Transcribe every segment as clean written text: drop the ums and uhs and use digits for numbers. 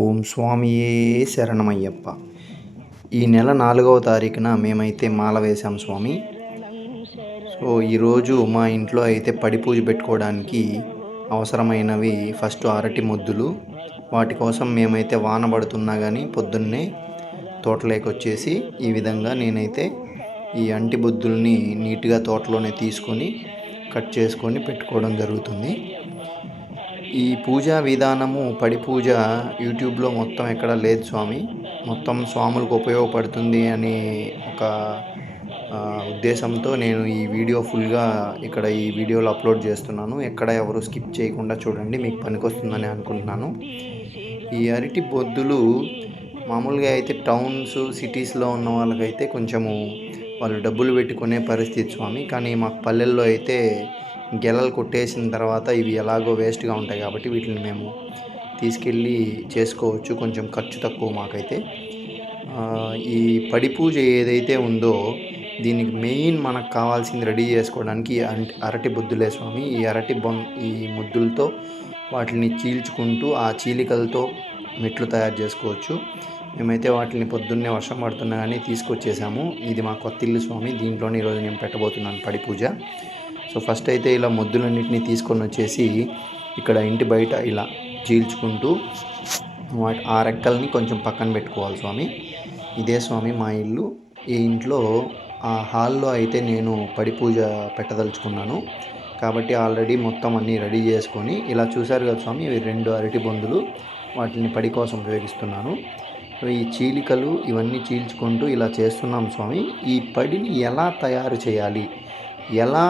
ఓం స్వామియే శరణమయ్యప్ప. ఈ నెల 4వ తారీఖున మేమైతే మాల వేశాం స్వామి. సో ఈరోజు మా ఇంట్లో అయితే పడి పూజ పెట్టుకోవడానికి అవసరమైనవి ఫస్ట్ అరటి ముద్దులు. వాటి కోసం మేమైతే వాన పడుతున్నా కానీ పొద్దున్నే తోటలోకి వచ్చేసి ఈ విధంగా నేనైతే ఈ అంటి బొద్దుల్ని నీట్గా తోటలోనే తీసుకొని కట్ చేసుకొని పెట్టుకోవడం జరుగుతుంది. ఈ పూజా విధానము పడి పూజ యూట్యూబ్లో మొత్తం ఎక్కడా లేదు స్వామి. మొత్తం స్వాములకు ఉపయోగపడుతుంది అనే ఒక ఉద్దేశంతో నేను ఈ వీడియో ఫుల్గా ఇక్కడ ఈ వీడియోలో అప్లోడ్ చేస్తున్నాను. ఎక్కడ ఎవరు స్కిప్ చేయకుండా చూడండి, మీకు పనికొస్తుందని అనుకుంటున్నాను. ఈ అరటి బొద్దులు మామూలుగా అయితే టౌన్స్ సిటీస్లో ఉన్న వాళ్ళకైతే కొంచెము వాళ్ళు డబ్బులు పెట్టుకునే పరిస్థితి స్వామి. కానీ మాకు పల్లెల్లో అయితే గెలలు కొట్టేసిన తర్వాత ఇవి ఎలాగో వేస్ట్గా ఉంటాయి కాబట్టి వీటిని మేము తీసుకెళ్ళి చేసుకోవచ్చు. కొంచెం ఖర్చు తక్కువ మాకైతే. ఈ పడి పూజ ఏదైతే ఉందో దీనికి మెయిన్ మనకు కావాల్సింది రెడీ చేసుకోవడానికి అరటి బొద్దులే స్వామి. ఈ ముద్దులతో వాటిని చీల్చుకుంటూ ఆ చీలికలతో మెట్లు తయారు చేసుకోవచ్చు. మేమైతే వాటిని పొద్దున్నే వర్షం పడుతున్నా కానీ తీసుకొచ్చేసాము. ఇది మా కొత్త ఇల్లు స్వామి. దీంట్లోనే ఈరోజు నేను పెట్టబోతున్నాను పడి పూజ. సో ఫస్ట్ అయితే ఇలా ముద్దులన్నింటినీ తీసుకొని వచ్చేసి ఇక్కడ ఇంటి బయట ఇలా చీల్చుకుంటూ ఆ రెక్కల్ని కొంచెం పక్కన పెట్టుకోవాలి స్వామి. ఇదే స్వామి మా ఇల్లు. ఈ ఇంట్లో ఆ హాల్లో అయితే నేను పడి పూజ పెట్టదలుచుకున్నాను కాబట్టి ఆల్రెడీ మొత్తం అన్నీ రెడీ చేసుకొని ఇలా చూశారు కదా స్వామి. ఇవి 2 అరటి బొందులు, వాటిని పడి కోసం ఉపయోగిస్తున్నాను. ఈ చీలికలు ఇవన్నీ చీల్చుకుంటూ ఇలా చేస్తున్నాం స్వామి. ఈ పడిని ఎలా తయారు చేయాలి, ఎలా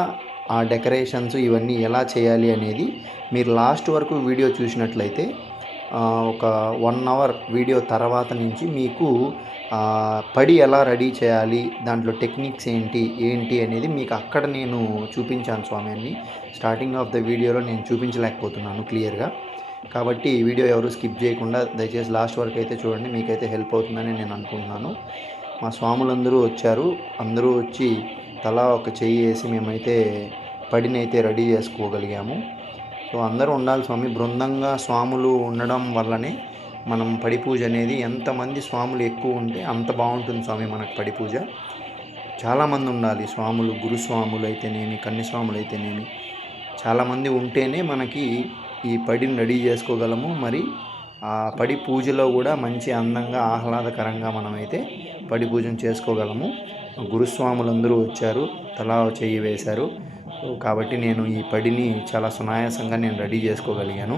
ఆ డెకరేషన్స్ ఇవన్నీ ఎలా చేయాలి అనేది మీరు లాస్ట్ వరకు వీడియో చూసినట్లయితే ఒక 1 అవర్ వీడియో తర్వాత నుంచి మీకు పడి ఎలా రెడీ చేయాలి, దాంట్లో టెక్నిక్స్ ఏంటి అనేది మీకు అక్కడ నేను చూపించాను స్వామి. అన్ని స్టార్టింగ్ ఆఫ్ ద వీడియోలో నేను చూపించలేకపోతున్నాను క్లియర్గా. కాబట్టి ఈ వీడియో ఎవరు స్కిప్ చేయకుండా దయచేసి లాస్ట్ వరకు అయితే చూడండి, మీకైతే హెల్ప్ అవుతుందని నేను అనుకుంటున్నాను. మా స్వాములందరూ వచ్చారు. అందరూ వచ్చి తలా ఒక చెయ్యి వేసి మేమైతే పడిని అయితే రెడీ చేసుకోగలిగాము. సో అందరూ ఉండాలి స్వామి. బృందంగా స్వాములు ఉండడం వల్లనే మనం పడి పూజ అనేది, ఎంతమంది స్వాములు ఎక్కువ ఉంటే అంత బాగుంటుంది స్వామి మనకు పడి పూజ. చాలామంది ఉండాలి స్వాములు, గురుస్వాములు అయితేనేమి, కన్యస్వాములు అయితేనేమి, చాలామంది ఉంటేనే మనకి ఈ పడిని రెడీ చేసుకోగలము. మరి ఆ పడి పూజలో కూడా మంచి అందంగా ఆహ్లాదకరంగా మనమైతే పడి పూజను చేసుకోగలము. గురుస్వాములందరూ వచ్చారు, తలా చెయ్యి వేశారు. కాబట్టి నేను ఈ పడిని చాలా సునాయాసంగా నేను రెడీ చేసుకోగలిగాను.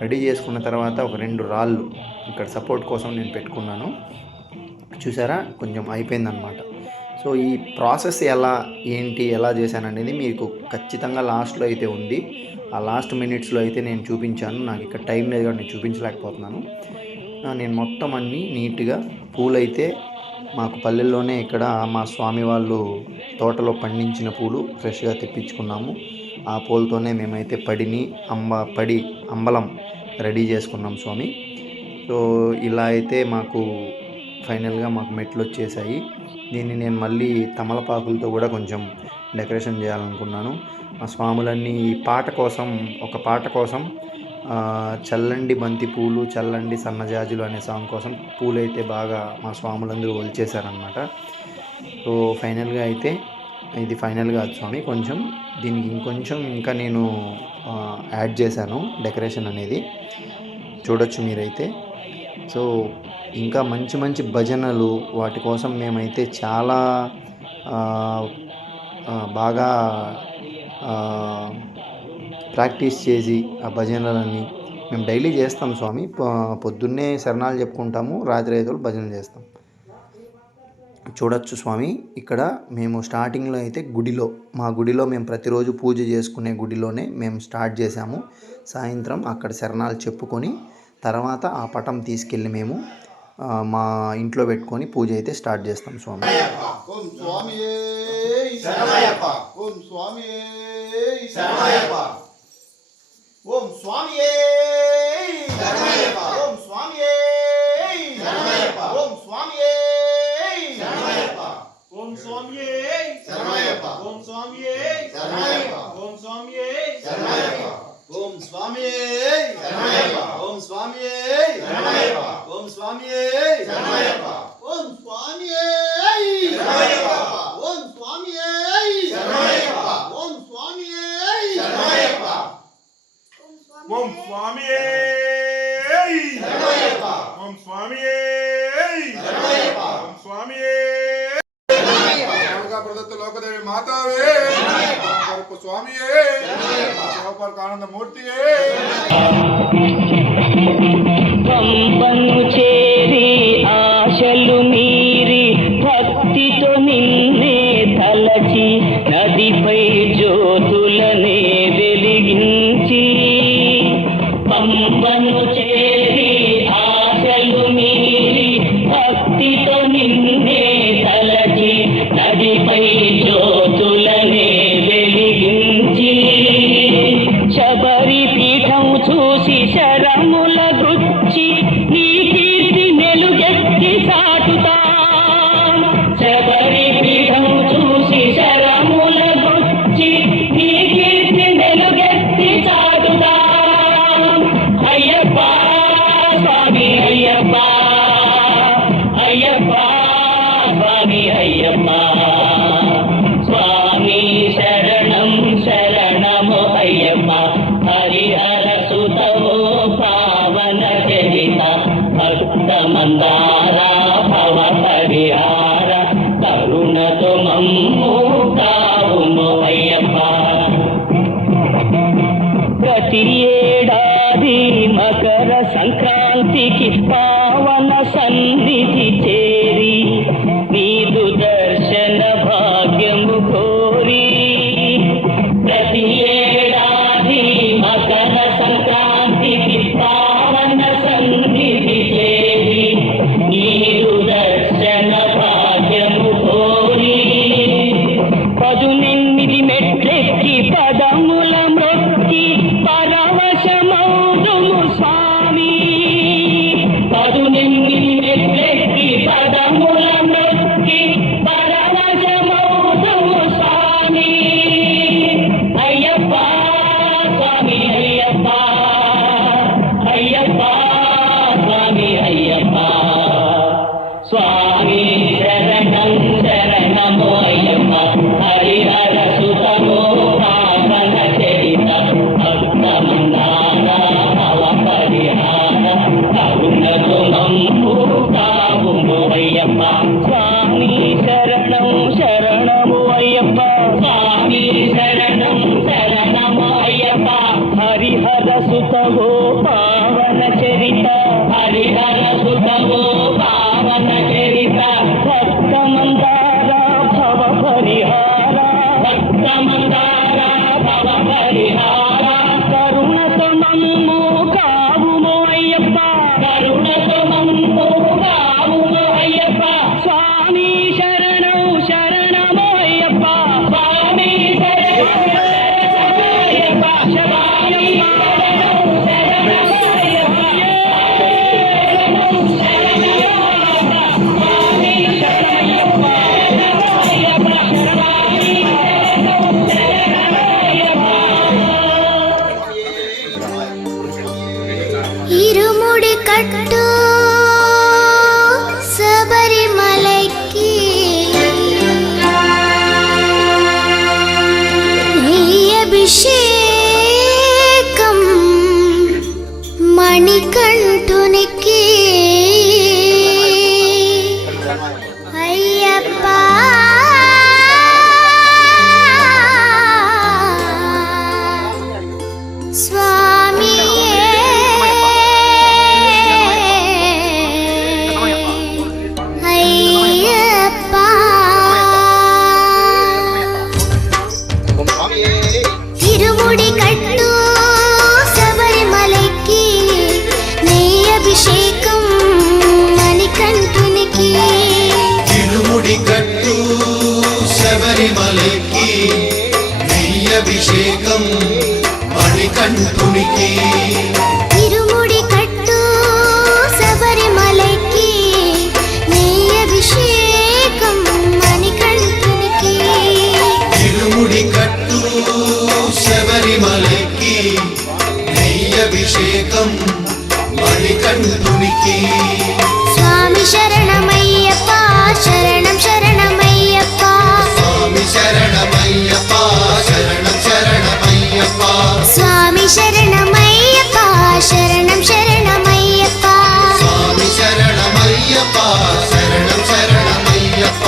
రెడీ చేసుకున్న తర్వాత ఒక 2 రాళ్ళు ఇక్కడ సపోర్ట్ కోసం నేను పెట్టుకున్నాను. చూసారా, కొంచెం అయిపోయిందనమాట. సో ఈ ప్రాసెస్ ఎలా చేశాననేది మీకు ఖచ్చితంగా లాస్ట్లో అయితే ఉంది. ఆ లాస్ట్ మినిట్స్లో అయితే నేను చూపించాను. నాకు ఇక్కడ టైం లేదు కాబట్టి నేను చూపించలేకపోతున్నాను. నేను మొత్తం అన్నీ నీట్గా పూలైతే మాకు పల్లెల్లోనే ఇక్కడ మా స్వామి వాళ్ళు తోటలో పండించిన పూలు ఫ్రెష్గా తెప్పించుకున్నాము. ఆ పూలతోనే మేమైతే అంబలం రెడీ చేసుకున్నాం స్వామి. సో ఇలా అయితే మాకు ఫైనల్గా మాకు మెట్లు వచ్చేసాయి. దీన్ని నేను మళ్ళీ తమలపాకులతో కూడా కొంచెం డెకరేషన్ చేయాలనుకున్నాను. మా స్వాములన్నీ ఒక పాట కోసం చల్లండి బంతి పూలు చల్లండి సన్నజాజులు అనే సాంగ్ కోసం పూలైతే బాగా మా స్వాములందరూ ఒలిచేశారనమాట. సో ఫైనల్గా అయితే ఇది ఫైనల్ కాదు స్వామి, కొంచెం దీనికి ఇంకా నేను యాడ్ చేశాను డెకరేషన్ అనేది, చూడొచ్చు మీరైతే. సో ఇంకా మంచి మంచి భజనలు వాటి కోసం మేమైతే చాలా బాగా ప్రాక్టీస్ చేసి ఆ భజనలన్నీ మేము డైలీ చేస్తాం స్వామి. పొద్దున్నే శరణాలు చెప్పుకుంటాము, రాత్రి 5 భజనలు చేస్తాం. చూడొచ్చు స్వామి. ఇక్కడ మేము స్టార్టింగ్లో అయితే మా గుడిలో మేము ప్రతిరోజు పూజ చేసుకునే గుడిలోనే మేము స్టార్ట్ చేసాము. సాయంత్రం అక్కడ శరణాలు చెప్పుకొని తర్వాత ఆ పటం తీసుకెళ్ళి మేము మా ఇంట్లో పెట్టుకొని పూజ అయితే స్టార్ట్ చేస్తాం స్వామి. ఓం స్వామియే శరణమయ్యప్ప. ఓం స్వామియే శరణమయ్యప్ప. ఓం స్వామియే శరణమయ్యప్ప. ఓం స్వామియే శరణమయ్యప్ప. ఓం స్వామియే శరణమయ్యప్ప. ఓం స్వామియే శరణమయ్యప్ప. ఓం స్వామియే శరణమయ్యప్ప. ఓం స్వామియే శరణమయ్యప్ప. ఓం స్వామియే శరణమయ్యప్ప. ఓం స్వామియే ఓం స్వామియే ఓం స్వామియే ఓం స్వామియే ఓం స్వామియే ఓం స్వామియే ఓం స్వామియే ఓం స్వామియే ప్రదత్త లోకదేవి మాతావే వరపు స్వామియే శివపర్క ఆనందమూర్తియే పంపను చేరి ఆశలు మీరి భక్తితో నిన్నే తలచి నదిపై జ్యోతులనే వెలిగించి పంపను చేరి ఆశలు మీరి భక్తితో నిన్నే తలచి నదిపై జ్యోతులనే వెలిగించి శబరి పీఠం చూసి శరముల గుచ్చి నీ కీర్తి మెలుగెత్తి సాటుతా శబరి పీఠం చూసి శరముల గుచ్చి నీ కీర్తి మెలుగెత్తి సాటుతా అయ్యప్ప స్వామి అయ్యప్ప అయ్యప్ప స్వామి అయ్యప్ప స్వామి శరణం శరణము అయ్యప్ప హరిహర సుతవో పావన చరిత భక్త మందార భవ పరిహార కరుణతో మమ్ము కావుము అయ్యప్ప ప్రతి ఏడాది మకర సంక్రాంతికి పావన సన్నిధి చేరి నీదు దర్శన భాగ్యము కోరి ప్రతి ఏడాది మకర సంక్రాంతికి పావన సన్నిధి చేరి నీదు దర్శన భాగ్యము కోరి 18 మెట్లెక్కి పదముల మ్రొక్కి పరవశమౌదుము స్వామి 18 మెట్లెక్కి పదముల మ్రొక్కి పరవశమౌదుము స్వామి అయ్యప్ప స్వామి అయ్యప్ప అయ్యప్ప స్వామి అయ్యప్ప స్వామి శరణం శరణము అయ్యప్ప హరిహర సుతమో పావన చరిత భక్త మందార భవ పరిహార కరుణతో మమ్ము కావుము అయ్యప్ప స్వామి శరణం శరణము అయ్యప్ప స్వామి శరణం శరణము అయ్యప్ప హరిహర సుతమో పావన చరిత హరిహర సుతమో పావన చరిత భక్త మందార భవ పరిహార భక్త మందార భవ పరిహార కరుణతో మమ్ము కావుము అయ్యప్ప కరుణతో మమ్ము కావుము అయ్యప్ప స్వామి శరణం శరణము అయ్యప్ప స్వామి శరణం అయ్యప్ప స్వామి శరణం శరణము అయ్యప్ప ఇరుముడి కట్టు శబరిమలైకి అభిషేకం మణికంఠునికి అయ్యప్ప స్వామియే అయ్యప్ప ఓం స్వామియే ఇరుముడి కట్టు శబరిమలైకి నీ అభిషేకం మణికంఠునికి తిరుముడి కట్టు శబరిమలకి నెయ్యభిషేకం మణికంఠునికి ఇరుముడి కట్టు శబరిమలైకి నీ అభిషేకం మణికంఠునికి తిరుముడి కట్టు శబరిమలకి నెయ్యభిషేకం మణికంఠునికి మహాగణాధిపతికి స్వామి శరణమయ్యప్ప శరణం శరణమయ్యప్ప స్వామి శరణమయ్యప్ప శరణం శరణమయ్యప్ప స్వామి శరణమయ్యప్ప శరణం శరణమయ్యప్ప స్వామి శరణమయ్యప్ప శరణం శరణమయ్యప్ప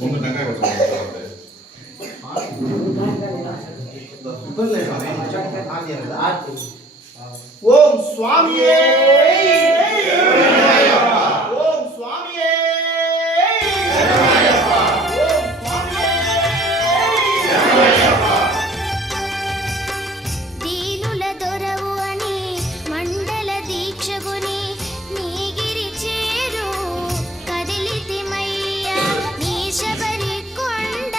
ముందు టెంకాయ కొట్టుకోండి. ఓం స్వామియే ఓం స్వామియే దీనుల దొరవు అని మండల దీక్షగుని నీగిరి చేరు కదిలితిమయ్య నీ శబరి కొండ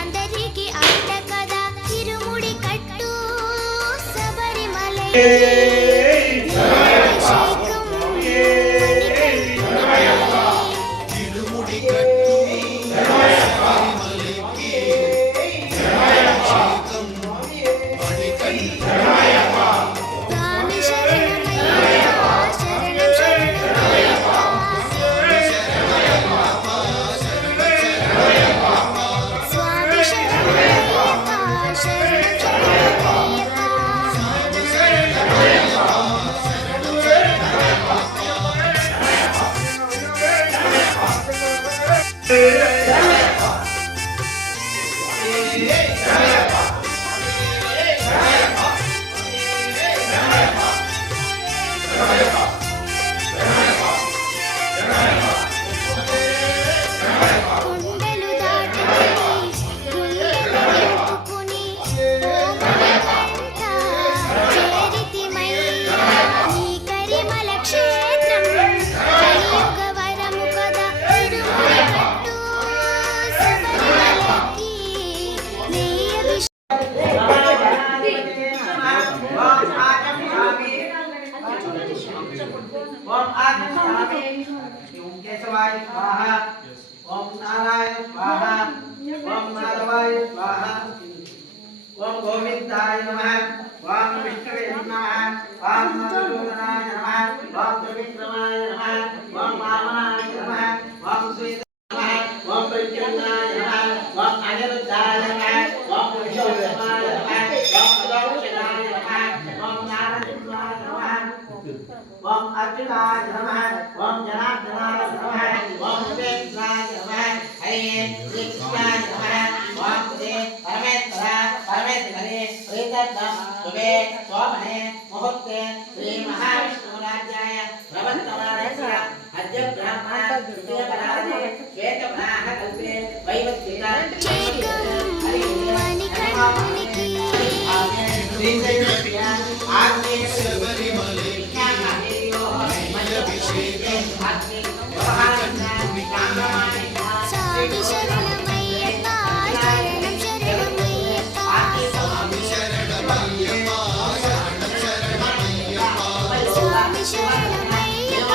అందరికి అంట కదా తిరుముడి కట్టు శబరిమలై అభిషేకం తిరుముడి కట్టు శబరిమలైకి అభిషేకం మణికంఠ స్వామి శరణమయ్యప్ప శరణం శరణమయ్యప్ప స్వామి శరణమయ్యప్ప శరణం శరణమయ్యప్ప కొండలు దాటుకుని గుండెలు నింపుకుని ఓమనికంట చేరితిమయ్య నీ కరిమల క్షేత్రం కలియుగ వరము కదా తిరుముడి కట్టు శబరిమలకి నీ అభిషేకం ओम आदित्यामि ओम केशवाय स्वाहा ओम नारायण स्वाहा ओम माधवाय स्वाहा ओम गोविंदाय नमः ओम विष्णवे नमः ओम मधुसूदनाय नमः ओम त्रिविक्रमाय नमः ओम वामनाय नमः ओम श्रीधराय नमः ओम प्रद्युम्नाय नमः ओम अनिरुद्धाय नमः ओम पुरुषोत्तमाय नमः ओम अदोक्षणाय नमः ओम नारायणाय नमः ओम अर्जुनाय नमः ओम जनार्दनाय नमः ओम उपेन्द्राय नमः हरे कृष्णाय नमः ओम श्री परमेश्वरे प्रीतम शुभे सोमने मुहूर्ते श्री महाविष्णुराज्याय प्रवर्तमानस्य अद्य ब्राह्मण तृतीयपराधे श्वेतप्राह कल्पे वैवस्तिका మణికంఠునికి స్వామి శరణమయ్యప్ప శరణం శరణమయ్యప్ప స్వామి శరణమయ్యప్ప శరణం శరణమయ్యప్ప స్వామి శరణమయ్యప్ప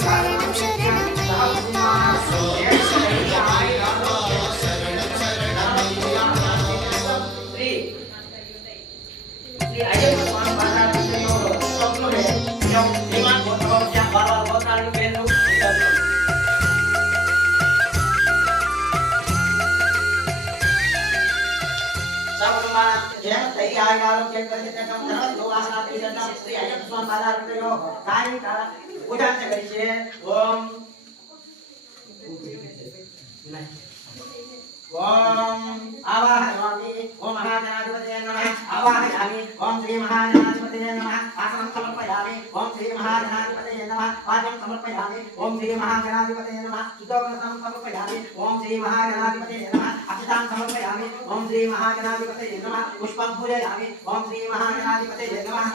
శరణం శరణమయ్యప్ప श्री श्री अय्यप्पा स्वामी महाराज स्वप्न में जो विमान को तपस्या बाबा बोताली पेनु जय तैयार गालों के प्रसिद्ध कम धर्म दो आसना त्रिशतम श्री अय्यप्पा स्वामी महाराज को कार्य काल पूजा से करिए ओम ओम आवाहयामि ओम महागणाधिपतये नमः आवाहयामि ओम श्री महागणाधिपतये नमः आसनं समर्पयामि ओम श्री महागणाधिपतये नमः पाद्यं समर्पयामि ओम श्री महागणाधिपतये नमः सुतोग्रहं समर्पयामि ओम श्री महागणाधिपतये नमः अक्षतां समर्पयामि ओम श्री महागणाधिपतये नमः पुष्पं पूजयामि ओम श्री महागणाधिपतये नमः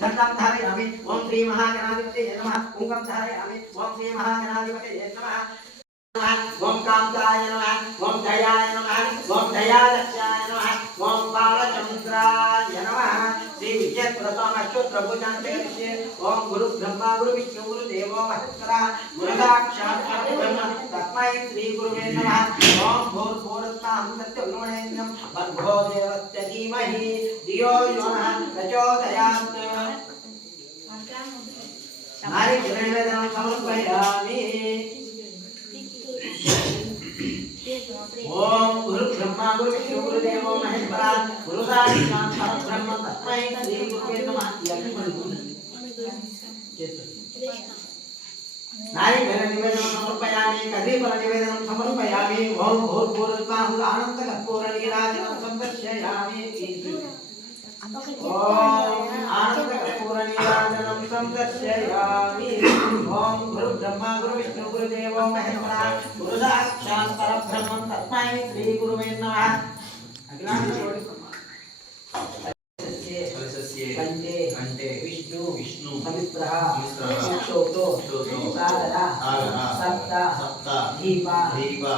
दण्डं धारयामि ओम श्री महागणाधिपतये नमः कुङ्कुमं धारयामि ओम श्री महागणाधिपतये नमः ओम कांताय नमः ओम दयाय नमः ओम दयालक्ष्याय नमः ओम बालचंद्राय नमः श्री विजयप्रथमश्वत्रभुजान्ते ओम गुरु ब्रह्मा गुरु विष्णु गुरु देवो महेश्वरा गुरु साक्षात् परब्रह्म तस्मै श्री गुरुवे नमः ओम भूर्भुवस्सुः सत्यवरेण्यं भर्गो देवस्य धीमहि धियो यो नः प्रचोदयात् नारिकेलनिवेदनं समर्पयामि ओम गुरु ब्रह्मा गुरु विष्णु गुरु देवो महेश्वरा गुरु साक्षात् परब्रह्म तस्मै श्री गुरुवे नमः नारिकेलनिवेदनं समर्पयामि कदलीफलनिवेदनं समर्पयामि ओम भूर्भुवस्सुः आनन्दकर्पूरनीराजनं समर्पयामि ओम आनन्दकर्पूरनीराजनं समर्पयामि ओम गुरु ब्रह्मा गुरु विष्णु गुरु देवो महेश्वरा गुरु साक्षात् परब्रह्म तस्मै श्री गुरुवे नमः कंटे विष्णु समित्रः शोतो सागरा सप्त दीपा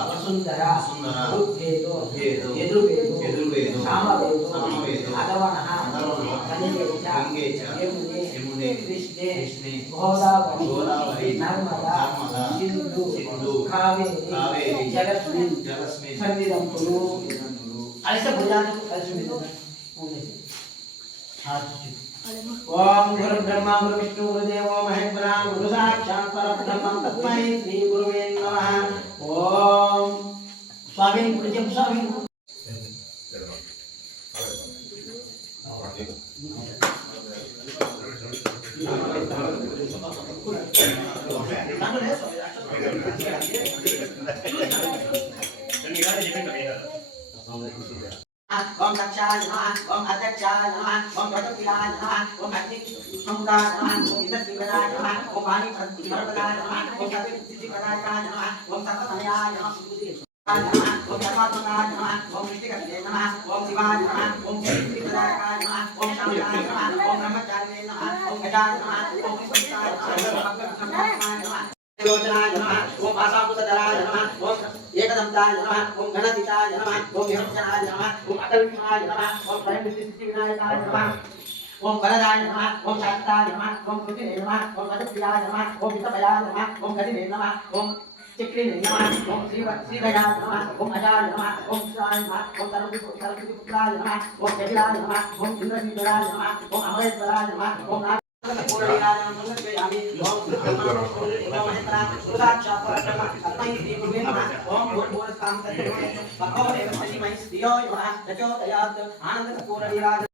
वसुंधरा ऋग्वेदो यजुर्वेदो सामवेदो अथर्वणः गंगे च यमुने कृष्णे गोदावरी नर्मदा सिंधु कावेरी जलस्मिन् सन्निधं कुरु ऐसे भुजान ओम गुरु ब्रह्मा गुरु विष्णु गुरु देवो महेश्वरा गुरु साक्षात् परब्रह्म तस्मै श्री गुरुवे नमः ओम स्वामी गुरुजम स्वामी ओम दक्षाय नमः ओम अध्यक्षाय नमः ओम गजपिलाय नमः ओम अग्निसुमुखाय नमः ओम इंद्रसिंहाय नमः ओम वाणीपदाय नमः ओम सत्यसिद्धिपदाय नमः ओम सर्वमयाय नमः ओम धर्मात्मकाय नमः ओम विष्णुकर्णे नमः ओम शिवाय नमः ओम सिद्धिपदाय नमः ओम शामकाय नमः ओम ब्रह्मचारिणे नमः ओम गजाय नमः ओम विष्णुकाय नमः योजनाय नमः ओम आसापुतधराय नमः ओम एकदन्ताय नमः ओम गणदिताय नमः ओम विहंसनाय नमः ओम अकल्पिताय नमः ओम स्वयंसिद्धिविनायकाय नमः ओम वरदाय नमः ओम शान्ताय नमः ओम कृतिने नमः ओम गजप्रियाय नमः ओम वितपयाय नमः ओम गदिने नमः ओम चिक्रिने नमः ओम श्रीधराय नमः ओम अजाय नमः ओम शिवाय नमः ओम सरस्वतीपुत्राय नमः ओम जटिलाय नमः ओम इंद्रसिंहाय नमः ओम अमरेश्वराय नमः ओम पूर्णिराजनं समर्पयामि ओम ब्रह्मा गुरु महेश्वरा गुरु साक्षात् परब्रह्म तस्मै श्री गुरुवे नमः ओम भूर्भुवस्सुः भर्गो देवस्य धीमहि धियो यो नः प्रचोदयात् आनन्दकर्पूरनीराजनं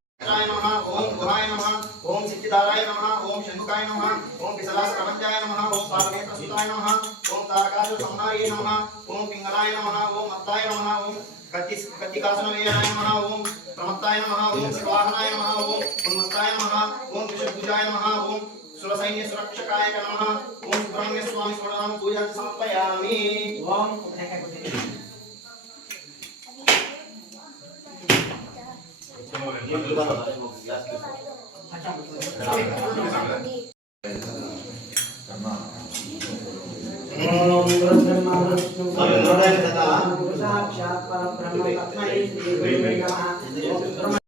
नमः ओम गुहाय नमः ओम सिद्धिदाराय नमः ओम शंभुकाय नमः ओम विशलासकवंजाय नमः ओम स्वामेत्रसुताय नमः ओम तारकासुरसंहाराय नमः ओम पिंगलाय नमः ओम मत्ताय नमः ओम कत्तिकासनवेयाय नमः ओम प्रमत्ताय नमः ओम शिवाहनाय नमः ओम उन्मत्ताय नमः ओम त्रिशूलभुजाय नमः ओम सुरसैन्य सुरक्षकाय नमः ओम सुब्रह्मण्य स्वामी स्मरणं पूजनं समर्पयामि ओम ब्रह्मा विष्णु गुरु साक्षात् परब्रह्म तस्मै श्री गुरुवे नमः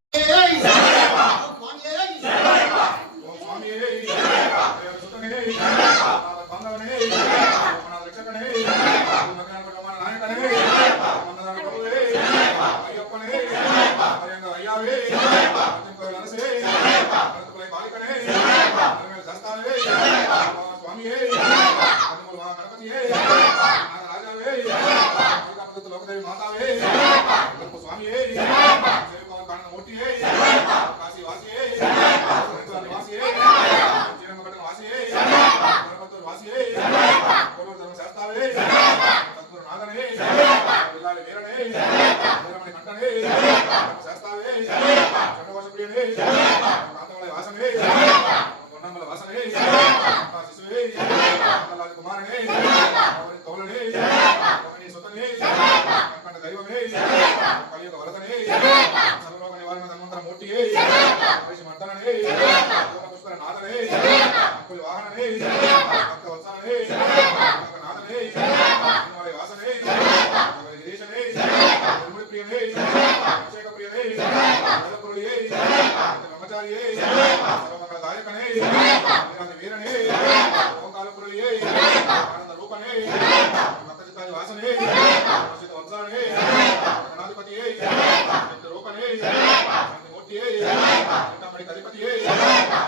శాంతిమూర్తి చిట్టంబడి అధిపతి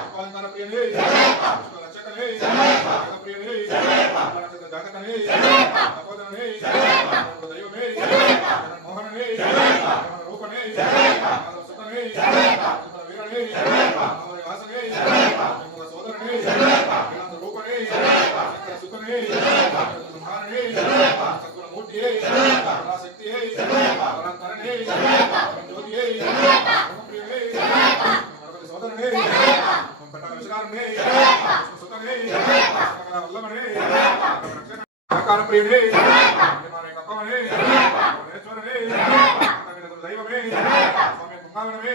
ఉపాలంకార ప్రియనే రక్షకనే జగప్రియనే నక్షత్ర జాతకనే తపోదనే దైవమే మోహననే రూపనే సుఖనే వీరనే వాసనే సోదరనే రూపనే సుఖనే సంహారణే సద్గుణమూర్తి పరాశక్తి పరాంతరణే జ్యోతి ప్రియనే సోదరనే పట్టాల విశ్రారణే సుతనే వల్లభనే ఆకార ప్రియనే కప్పమనే నేశ్వరనే దైవమే స్వామి కుంభావనమే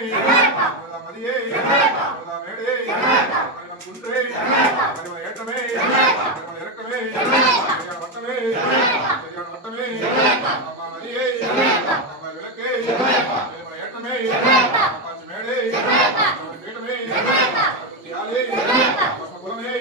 మదియే మేడే గుండ్రే ఏటమే ఇరకమే వట్టమే వట్టమే మదియే విளக்கே ఏటమే మేడే పీఠమే కులమే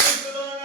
ముగ్గులోన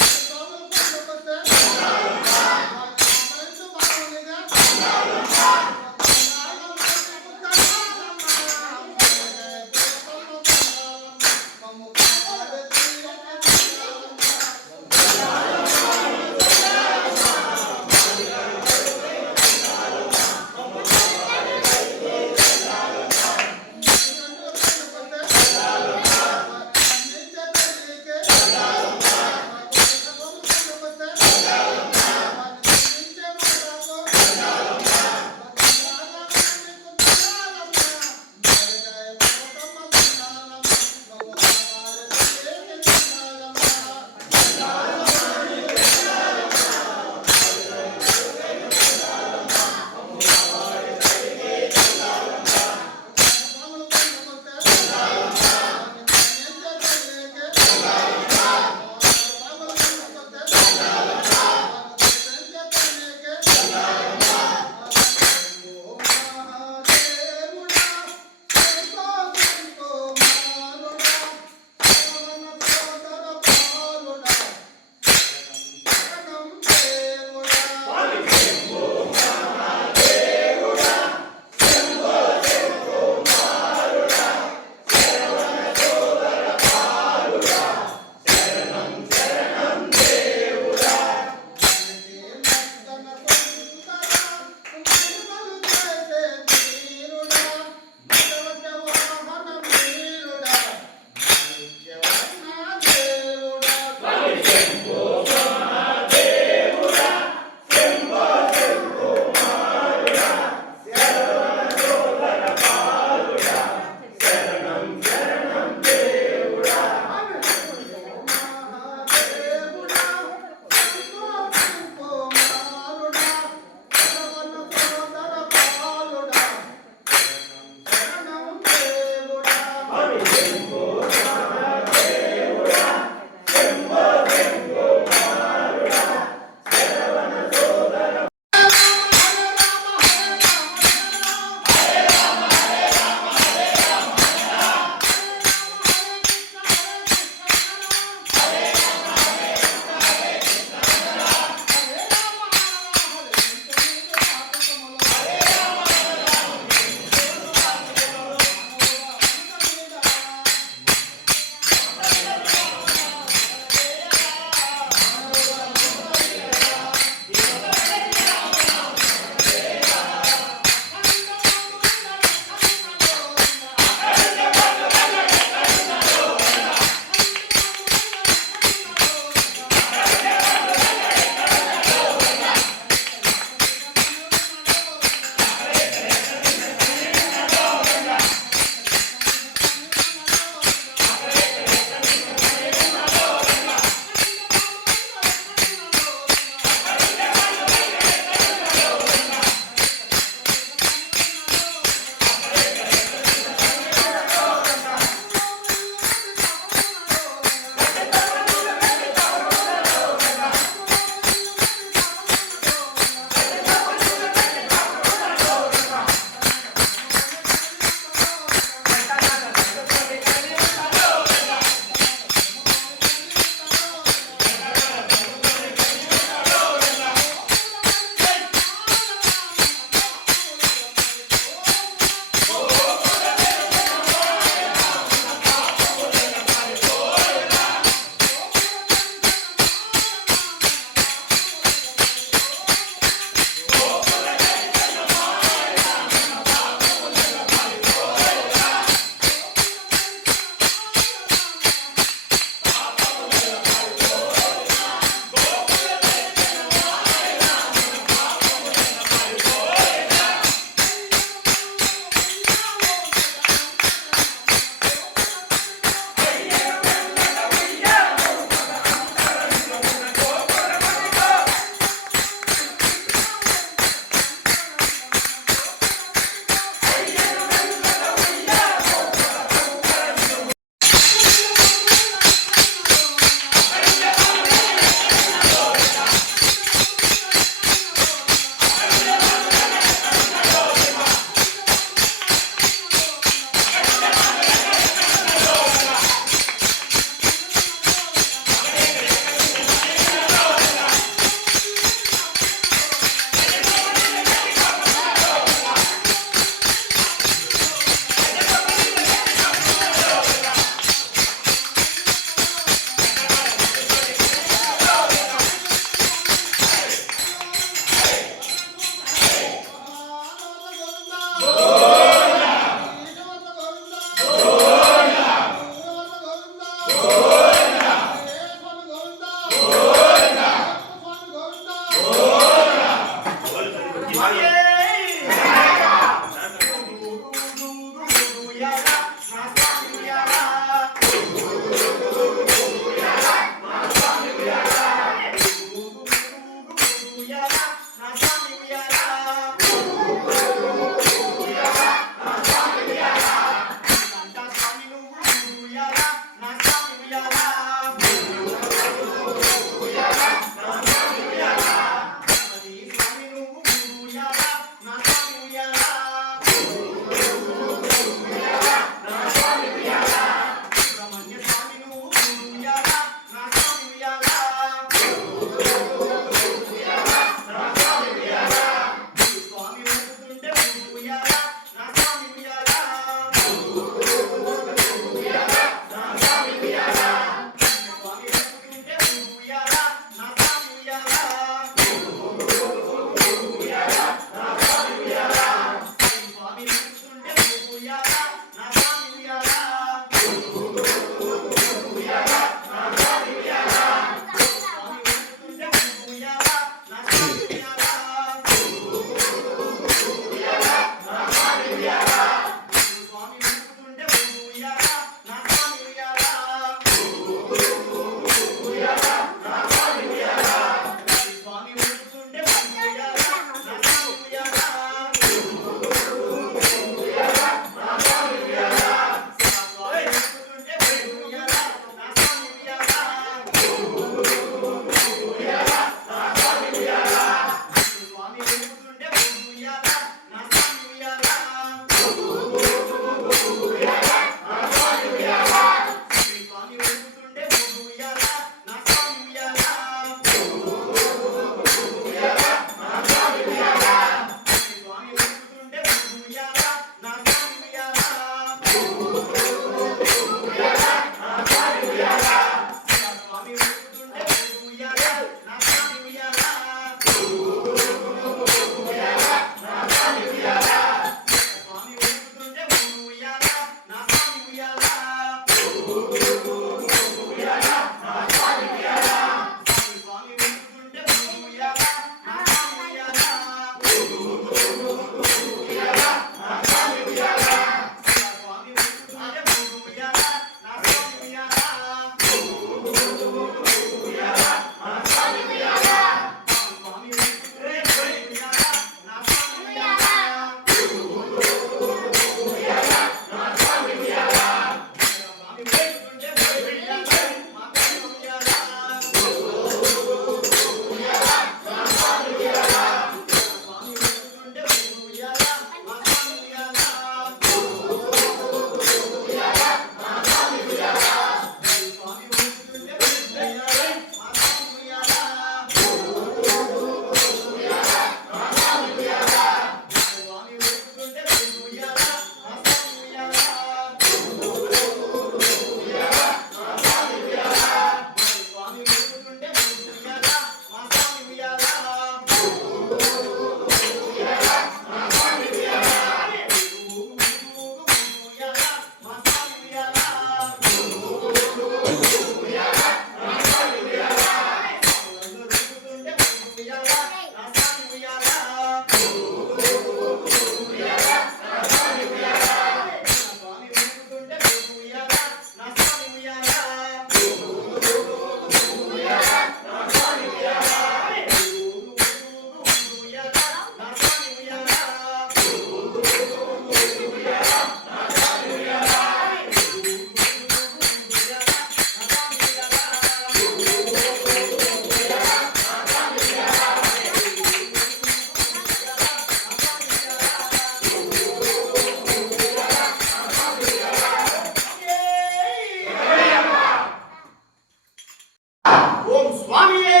ఓం స్వామియే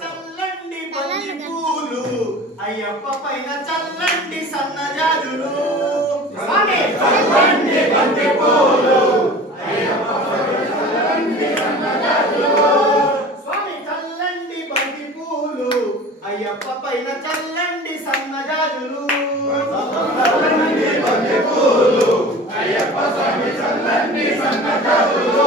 చల్లండి బంతి పూలు అయ్యప్ప పైన చల్లండి సన్నజాజులు స్వామి చల్లండి బంతి పూలు అయ్యప్ప పైన చల్లండి సన్నజాజులు స్వామి చల్లండి బంతి పూలు అయ్యప్ప పైన చల్లండి సన్నజాజులు చల్లండి బంతి పూలు అయ్యప్ప స్వామి చల్లండి సన్నజాజులు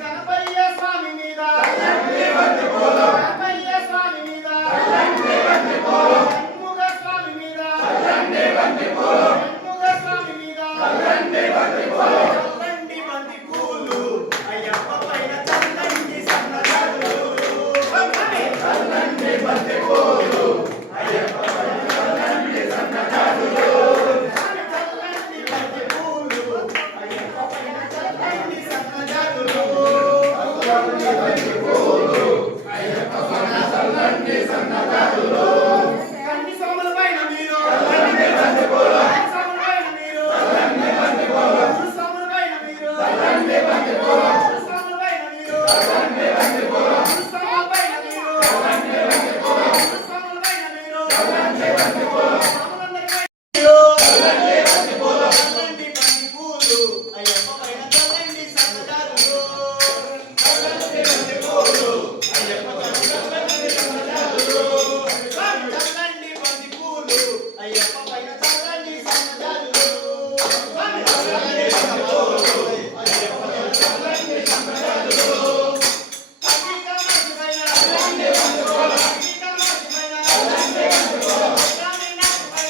గణపయ్య స్వామి మీద చల్లండి బంతి పూలు గణపయ్య స్వామి మీద చల్లండి బంతి పూలు షణ్ముఖ స్వామి మీద చల్లండి బంతి పూలు షణ్ముఖ స్వామి మీద చల్లండి బంతి పూలు చల్లండి బంతి పూలు అయ్యప్ప పైన చల్లండి సన్నజాజులు చల్లండి బంతి పూలు అయ్యప్ప పైన చల్లండి సన్నజాజులు చల్లండి బంతి పూలు అయ్యప్ప పైన చల్లండి సన్నజాజులు చల్లండి బంతి పూలు అయ్యప్ప పైన చల్లండి సన్నజాజులు కన్ని సోముల పైన మీరు చల్లండి బంతి పూలు సోముల పైన మీరు చల్లండి బంతి పూలు సోముల పైన మీరు చల్లండి బంతి పూలు సోముల పైన మీరు చల్లండి బంతి పూలు సోముల పైన మీరు చల్లండి బంతి పూలు సోముల పైన మీరు చల్లండి బంతి పూలు చల్లండి బంతి పూలు చల్లండి బంతి పూలు అయ్యప్ప పైన చల్లండి సన్నజాజులు చల్లండి బంతి పూలు అయ్యప్ప పైన చల్లండి సన్నజాజులు చల్లండి బంతి పూలు అయ్యప్ప పైన చల్లండి సన్నజాజులు చల్లండి బంతి పూలు అయ్యప్ప పైన చల్లండి సన్నజాజులు అగ్నిక మాసి పైన చల్లండి బంతి పూలు అగ్నిక మాసి పైన చల్లండి బంతి పూలు స్వామి నాకు పైన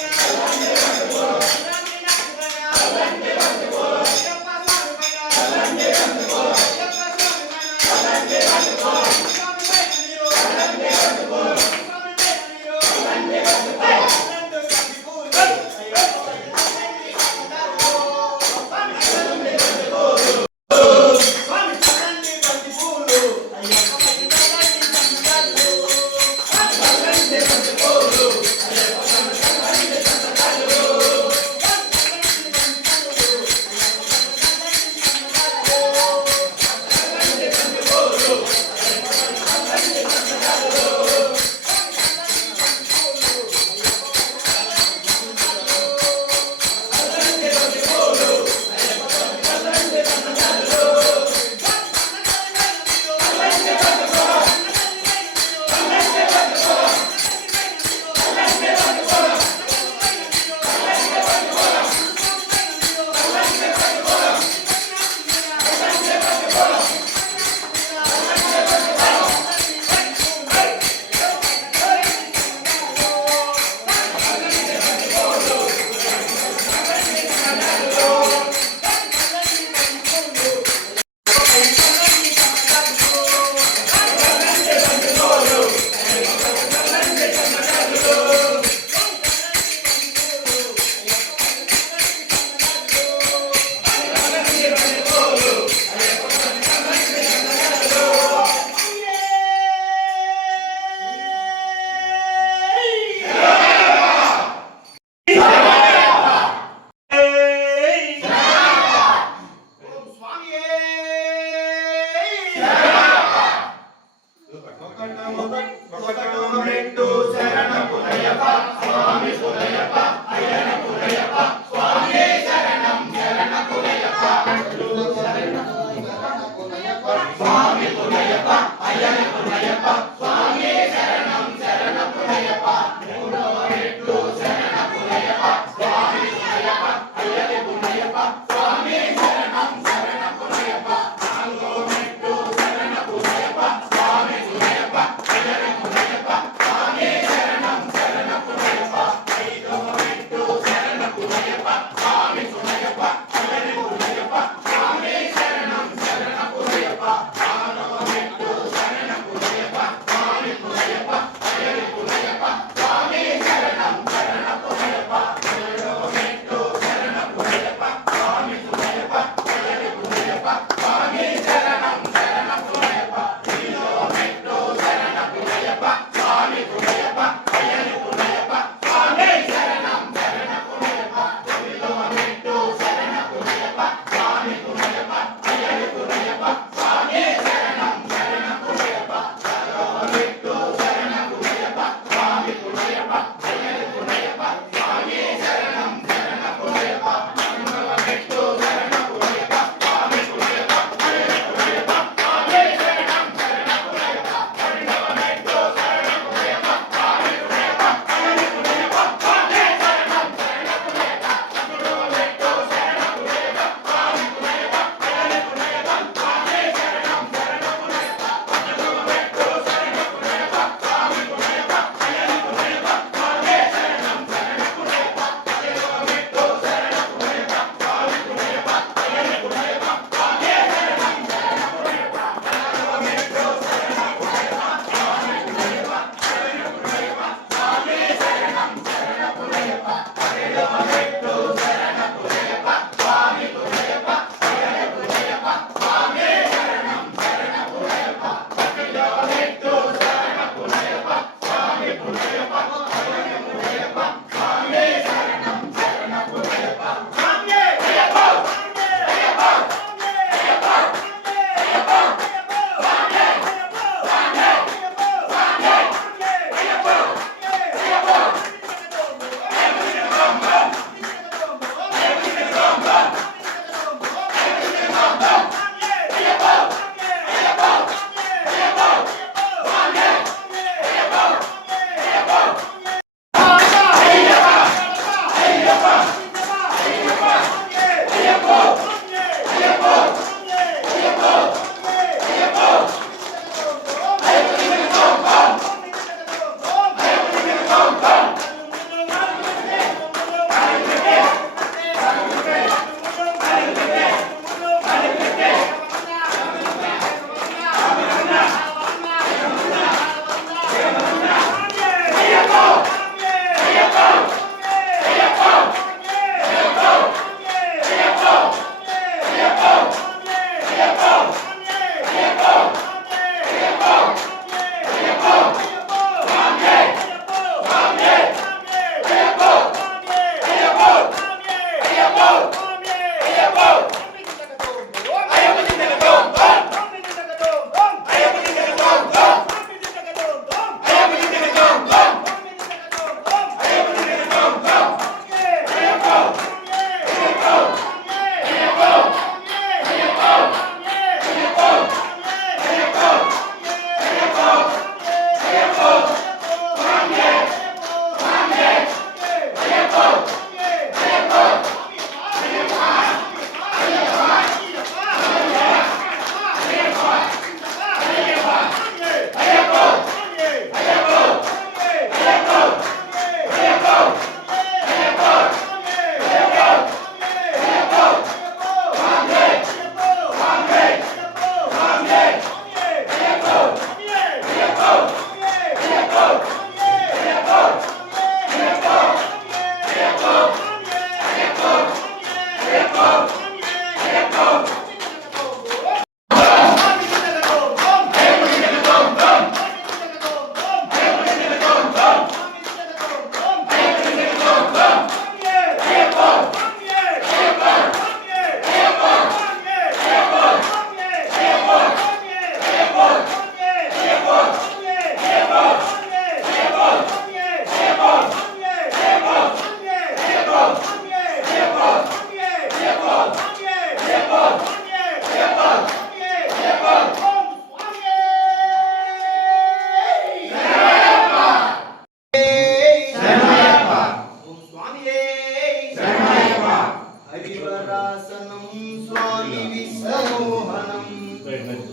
హరివరాసనం స్వామి విశ్వమోహనం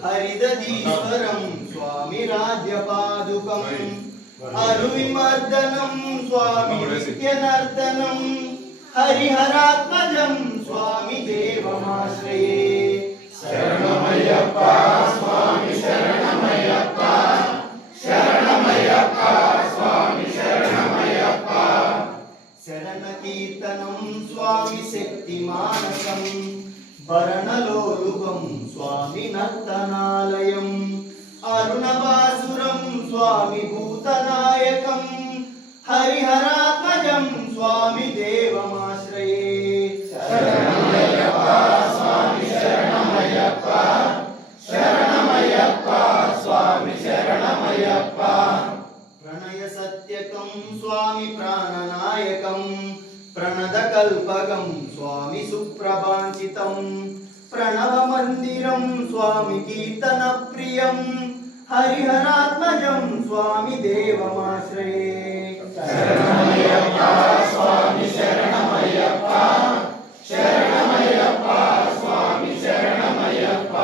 హరిదీశ్వరం స్వామి రాజ్యపాదుకం అరువిమర్దనం స్వామి నిత్యనర్దనం హరిహరాత్మజం స్వామి దేవమాశ్రయే శరణమయ్యప్ప స్వామి శరణమయ్యప్ప శరణమయ్యప్ప స్వామి శరణమయ్యప్ప శరణ కీర్తనం స్వామి శక్తి మానసం భరణలోలుకం స్వామి నర్తనాలయం అరుణవాసురం స్వామి భూతనాయకం హరిహరాత్మజం స్వామి దేవమాశ్రయే శరణమయ్యప్ప స్వామి శరణమయ్యప్ప శరణమయ్యప్ప స్వామి శరణమయ్యప్ప ప్రణయ సత్యకం స్వామి ప్రాణనాయకం ప్రణదకల్పకం స్వామి సుప్రభాంచితం ప్రణవ మందిరం స్వామి కీర్తన ప్రియం హరిహరాత్మజం స్వామి దేవమాశ్రయే శరణమయ్యప్ప స్వామి శరణమయ్యప్ప శరణమయ్యప్ప స్వామి శరణమయ్యప్ప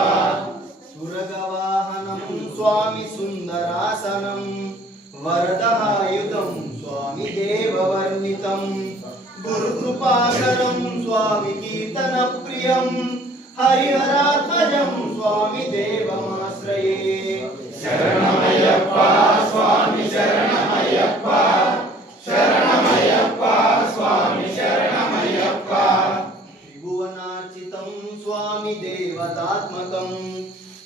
సురగవాహనం స్వామి సుందరాసనం వరదహాయుధం స్వామి దేవవర్ణితం గురుకృపాకరం స్వామి కీర్తన ప్రియం హరిహరాత్మజం స్వామి దేవమాశ్రయే శరణమయ్యప్ప స్వామి శరణమయ్యప్ప శరణమయ్యప్ప స్వామి శరణమయ్యప్ప త్రిభువనార్చితం స్వామి దేవతాత్మకం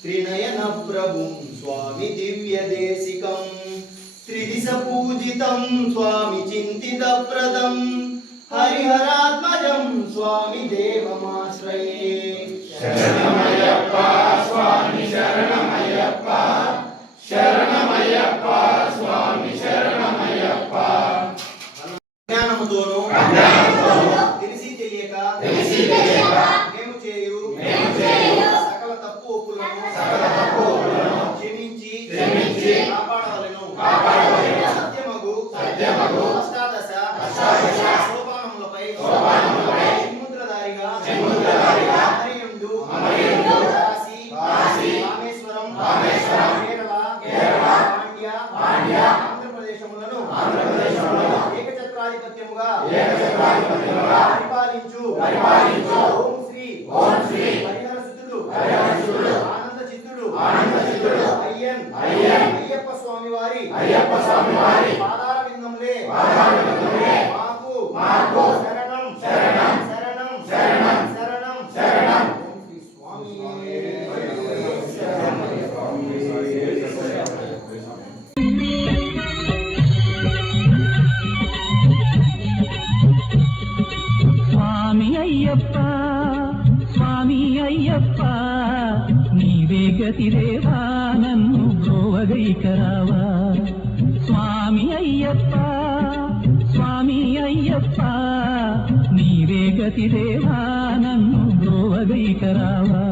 త్రినయన ప్రభుం స్వామి దివ్యదేశికం త్రిదిశ పూజితం స్వామి చింతితప్రదం హరిహరాత్మజం స్వామి దేవమాశ్రయే శరణమయ్యప్ప స్వామి శరణమయ్యప్ప శరణమయ్యప్ప స్వామి శరణమయ్యప్ప జ్ఞానముతోను తెలిసి తెలియక మేము చేయు సకల తప్పు ఒప్పులను క్షమించి కాపాడవలెను సత్యమగు అష్టాదశ సోపానములపై సముద్రధారిగా అమరయుండు కాశీ రామేశ్వరం కేరళ పాండ్య ఆంధ్రప్రదేశములను ఏకఛత్రాధిపత్యముగా పరిపాలించు ఓం శ్రీ హరిహరసుతుడు ఆనందచిత్తుడు అయ్యప్ప స్వామి వారి పాదార విందంలే మాకు శరణం ఓం శ్రీ స్వామి స్వామి అయ్యప్ప నీవే గతిదేవా నన్ను బ్రోవగైకరావా స్వామి అయ్యప్ప నీవే గతిదేవా నన్ను బ్రోవగైకరావా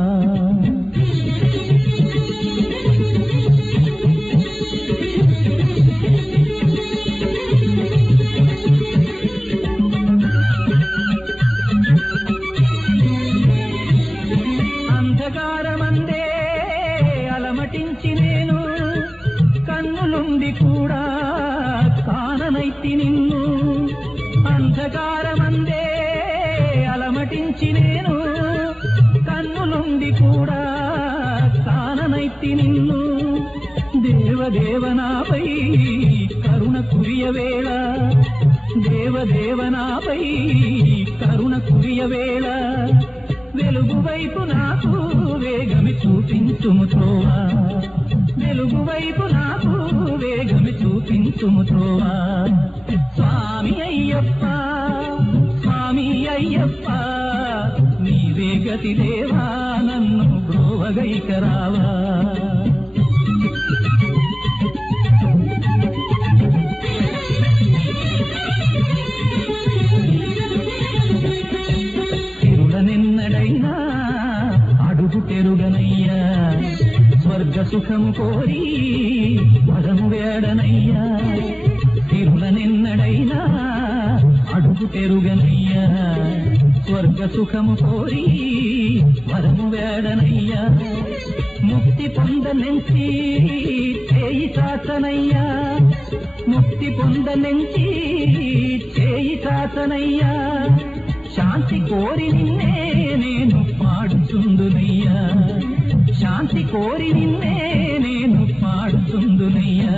అంధకారమందే అలమటించి నేను కన్నులుండి కూడా కాననైతి నిన్ను అంధకారమందే అలమటించి నేను కన్నులుండి కూడా కాననైతి నిన్ను దేవదేవనాపై కరుణ కురియవేళ దేవదేవనాపై కరుణ కురియవేళ వెలుగు వైపు నాకు వేగమి చూపించుము త్రోవా వెలుగు వైపు నాకు వేగమి చూపించుము త్రోవా స్వామి అయ్యప్ప నీవే గతిదేవా నన్ను బ్రోవగైకరావా తిరులనెన్నడైనా అడుగు తెరుగనయ్యా స్వర్గ సుఖము కోరి వరము వేడనయ్యా తిరులనెన్నడైనా అడుగు తెరుగనయ్యా స్వర్గ సుఖము కోరి వరము వేడనయ్యా ముక్తి పొందనెంచి చేయి చాచనయ్యా ముక్తి పొందనెంచి చేయి చాచనయ్యా శాంతి కోరి నిన్నే నేను పాడుచుందునయ్యా శాంతి కోరి నిన్నే నేను పాడుచుందునయ్యా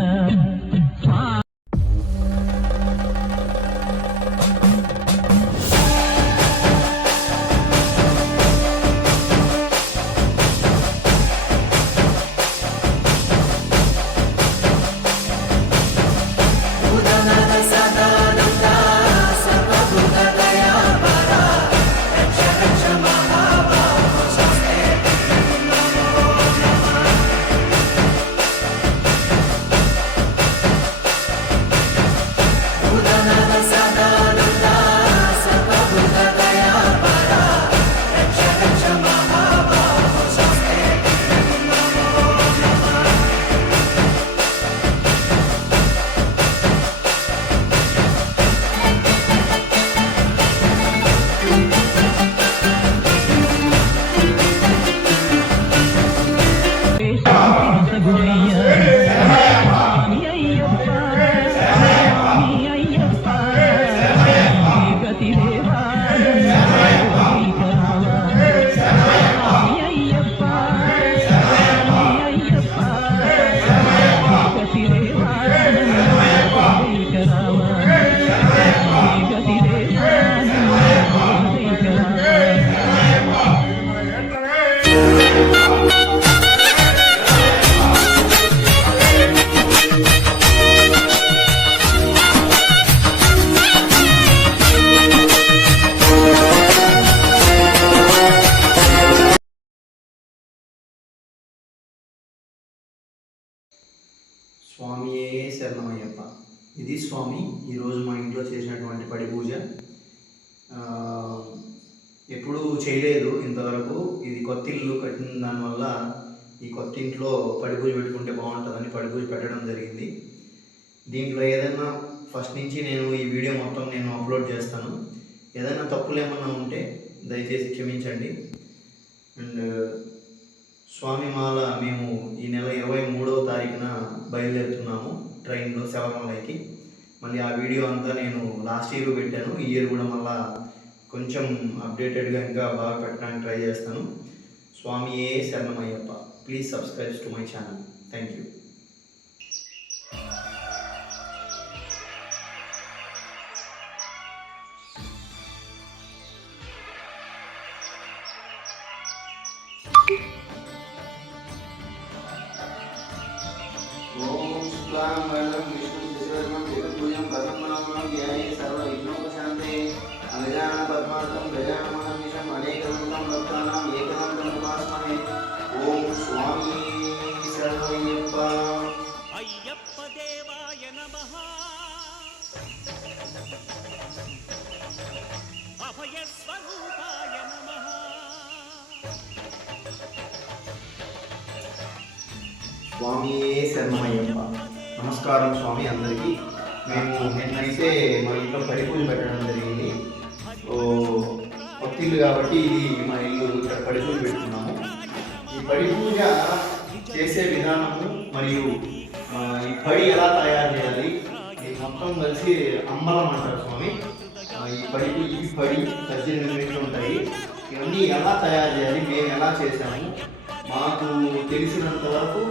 స్వామియే శరణమయ్యప్ప. ఇది స్వామి ఈరోజు మా ఇంట్లో చేసినటువంటి పడి పూజ. ఎప్పుడూ చేయలేదు ఇంతవరకు. ఇది కొత్త ఇల్లు కట్టిన దానివల్ల ఈ కొత్త ఇంట్లో పడి పూజ పెట్టుకుంటే బాగుంటుందని పడి పూజ పెట్టడం జరిగింది. దీంట్లో ఏదైనా ఫస్ట్ నుంచి నేను ఈ వీడియో మొత్తం నేను అప్లోడ్ చేస్తాను. ఏదైనా తప్పులు ఏమన్నా ఉంటే దయచేసి క్షమించండి. అండ్ స్వామిమాల మేము ఈ నెల 23వ తారీఖున బయలుదేరుతున్నాము ట్రైన్లో శబరిమలైకి. మళ్ళీ ఆ వీడియో అంతా నేను లాస్ట్ ఇయర్ పెట్టాను. ఈ ఇయర్ కూడా మళ్ళీ కొంచెం అప్డేటెడ్గా ఇంకా బాగా పెట్టడానికి ట్రై చేస్తాను. స్వామియే శరణమయ్యప్ప. Please subscribe to my channel. Thank you. ఓం శుక్లాం వరదం విష్ణు శశివర్ణం చతుర్భుజం ప్రసన్నవదనం ధ్యాయే సర్వవిఘ్నోపశాంతయే అగజానన పద్మార్కం గజాననమహర్నిశం అనేకదంతం భక్తానాం ఏకదంతం ఉపాస్మహే. ఓం స్వామి శరణమయ్యప్ప. అయ్యప్ప దేవాయ నమః. అభయ స్వరూపాయ నమః. స్వామియే శరణమయ్యప్ప. నమస్కారం స్వామి అందరికీ. మేము నిన్నైతే మా ఇంట్లో పడి పూజ పెట్టడం జరిగింది. కొత్త ఇల్లు కాబట్టి ఇది మా ఇల్లు, ఇక్కడ పడి పూజ పెట్టుకున్నాము. ఈ పడి పూజ చేసే విధానము మరియు ఈ పడి ఎలా తయారు చేయాలి, ఇది మొత్తం కలిసి అంబలం అంటారు స్వామి. ఈ పడి పూజ, ఈ పడి 18 మెట్లు ఉంటాయి. ఇవన్నీ ఎలా తయారు చేయాలి, మేము ఎలా చేసాము, మాకు తెలిసినంత వరకు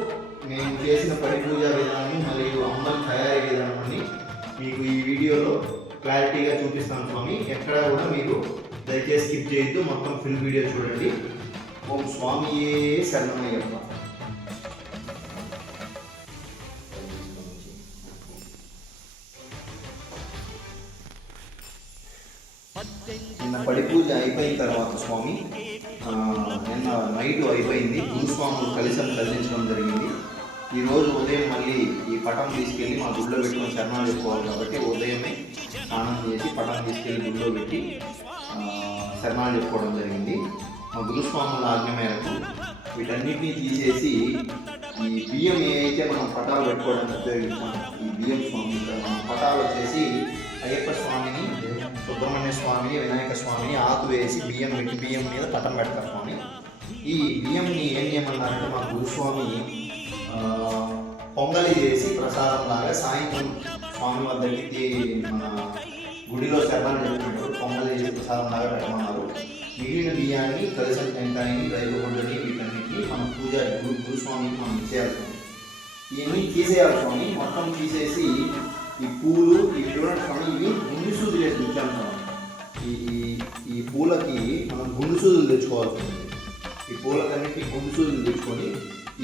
మేము చేసిన పడి పూజా విధానం మరియు అమ్మని తయారీ విధానం అని మీకు ఈ వీడియోలో క్లారిటీగా చూపిస్తాను స్వామి. ఎక్కడ కూడా మీరు దయచేసి స్కిప్ చేయొద్దు, మొత్తం ఫుల్ వీడియో చూడండి. ఓం స్వామియే శరణమయ్యప్ప. నిన్న పడి పూజ అయిపోయిన తర్వాత స్వామి, నిన్న నైట్ అయిపోయింది, గురుస్వాములు కదిలించడం జరిగింది. ఈరోజు ఉదయం మళ్ళీ ఈ పటం తీసుకెళ్ళి మా గుడిలో పెట్టుకొని శరణాలు చెప్పుకోవాలి కాబట్టి ఉదయమే స్నానం చేసి పటం తీసుకెళ్ళి గుడిలో పెట్టి శరణాలు చెప్పుకోవడం జరిగింది. మా గురుస్వాముల ఆజ్ఞ మేరకు వీటన్నిటినీ తీసేసి ఈ బియ్యం ఏవైతే మనం పటాలు పెట్టుకోవడానికి ఉపయోగించాం, ఈ బియ్యం స్వామి ఇక్కడ మనం పటాలు వచ్చేసి అయ్యప్ప స్వామిని, సుబ్రహ్మణ్య స్వామిని, వినాయక స్వామిని ఆకు వేసి బియ్యం పెట్టి బియ్యం మీద పటం పెడతారు స్వామి. ఈ బియ్యంని ఏం చేయమన్నారంటే మా గురుస్వామి పొంగలి చేసి ప్రసాదం లాగా సాయంత్రం స్వామి వద్దకి మన గుడిలో శరణాలు చెప్పినప్పుడు పొంగలి చేసి ప్రసాదం లాగా పెట్టమన్నారు. మిగిలిన బియ్యాన్ని, కలిసిన టెంకాయని, రైతుగొడ్డని వీటన్నిటిని మన పూజ గురుస్వామికి మనం ఇచ్చేయాలి. ఇవన్నీ తీసేయాలి స్వామి. మొత్తం తీసేసి ఈ పూలు, ఇవి చూడండి స్వామి, ఇవి గుండు సూదులు వేసి తెచ్చాను స్వామి. ఈ పూలకి మనం గుండు సూదులు తెచ్చుకోవాలి. ఈ పూలకన్నిటికీ గుండు సూదులు తెచ్చుకొని